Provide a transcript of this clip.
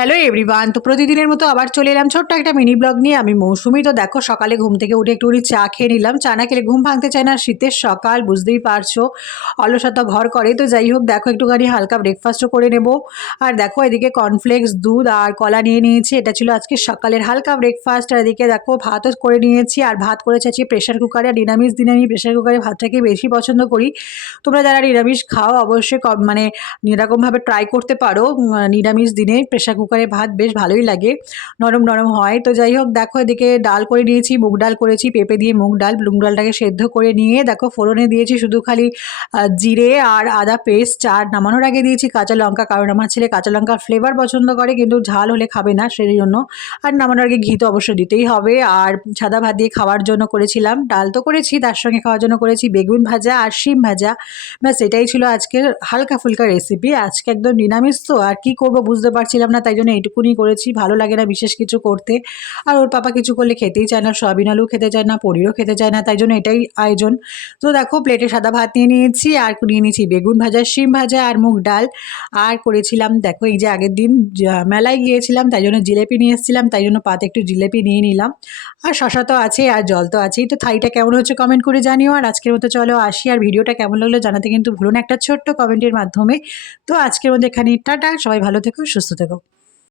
Hello everyone তো প্রতিদিনের মতো আবার চলে এলাম ছোট্ট একটা মিনি ব্লগ নিয়ে। আমি মৌসুমি। তো দেখো, সকালে ঘুম থেকে উঠে একটু চা খেয়ে নিলাম। চা না খেলে ঘুম ভাঙতে চায় না। শীতের সকাল, বুঝতেই পারছ। অলসতা ঘর করে তো যাই হোক, দেখো, একটুখানি হালকা ব্রেকফাস্টও করে নেব। আর দেখো, এদিকে কর্নফ্লেক্স দুধ আর কলা নিয়ে নিয়েছি। এটা ছিল আজকে সকালের হালকা ব্রেকফাস্ট আর এদিকে দেখো, ভাতও করে নিয়েছি। আর ভাত করে চাচ্ছি প্রেশার কুকারে আর নিরামিষ দিনে আমি প্রেশার কুকারে ভাতটাকে বেশি পছন্দ করি। তোমরা যারা নিরামিষ খাও, অবশ্যই মানে এরকমভাবে ট্রাই করতে পারো। নিরামিষ দিনে প্রেশার কুকারে ভাত বেশ ভালোই লাগে। নরম নরম হয়। তো যাই হোক, দেখো এদিকে ডাল করে নিয়েছি, মুগ ডাল করেছি, পেঁপে দিয়ে মুগ ডাল মুগ ডালটাকে সেদ্ধ করে নিয়ে দেখো ফোড়নে দিয়েছি শুধু খালি জিরে আর আদা পেস্ট আর নামানোর আগে দিয়েছি কাঁচা লঙ্কা, কারণ আমার ছেলে কাঁচা লঙ্কার ফ্লেভার পছন্দ করে, কিন্তু ঝাল হলে খাবে না সেই জন্য। আর নামানোর আগে ঘি তো অবশ্যই দিতেই হবে। আর সাদা ভাত দিয়ে খাওয়ার জন্য করেছিলাম, ডাল তো করেছি, তার সঙ্গে খাওয়ার জন্য করেছি বেগুন ভাজা আর শিম ভাজা। ব্যাস, এটাই ছিল আজকের হালকা ফুলকা রেসিপি আজকে একদম নিরামিষ তো, আর কি করব বুঝতে পারছিলাম না, তাই জন্য এইটুকুনি করেছি। ভালো লাগে না বিশেষ কিছু করতে। আর ওর পাপা কিছু করলে খেতেই চায় না, সয়াবিন আলু খেতে চায় না, পনিরও খেতে চায় না, তাই জন্য এটাই আয়োজন। তো দেখো প্লেটে সাদা ভাত নিয়ে নিয়েছি, আর নিয়ে নিয়েছি বেগুন ভাজা, শিম ভাজা, আর মুগ ডাল। আর করেছিলাম, দেখো এই যে আগের দিন মেলায় গিয়েছিলাম, তাই জন্য জিলেপি নিয়ে এসেছিলাম, তাই জন্য পাতে একটু জিলেপি নিয়ে নিলাম। আর শশা তো আছে আর জল তো আছেই। তো থাইটা কেমন হচ্ছে কমেন্ট করে জানিও। আর আজকের মতো চলো আসি, আর ভিডিওটা কেমন লাগল জানাতে কিন্তু ভুলো না একটা ছোট্ট কমেন্টের মাধ্যমে। তো আজকের মধ্যে এখানে টাটা। সবাই ভালো থেকো, সুস্থ থেকো।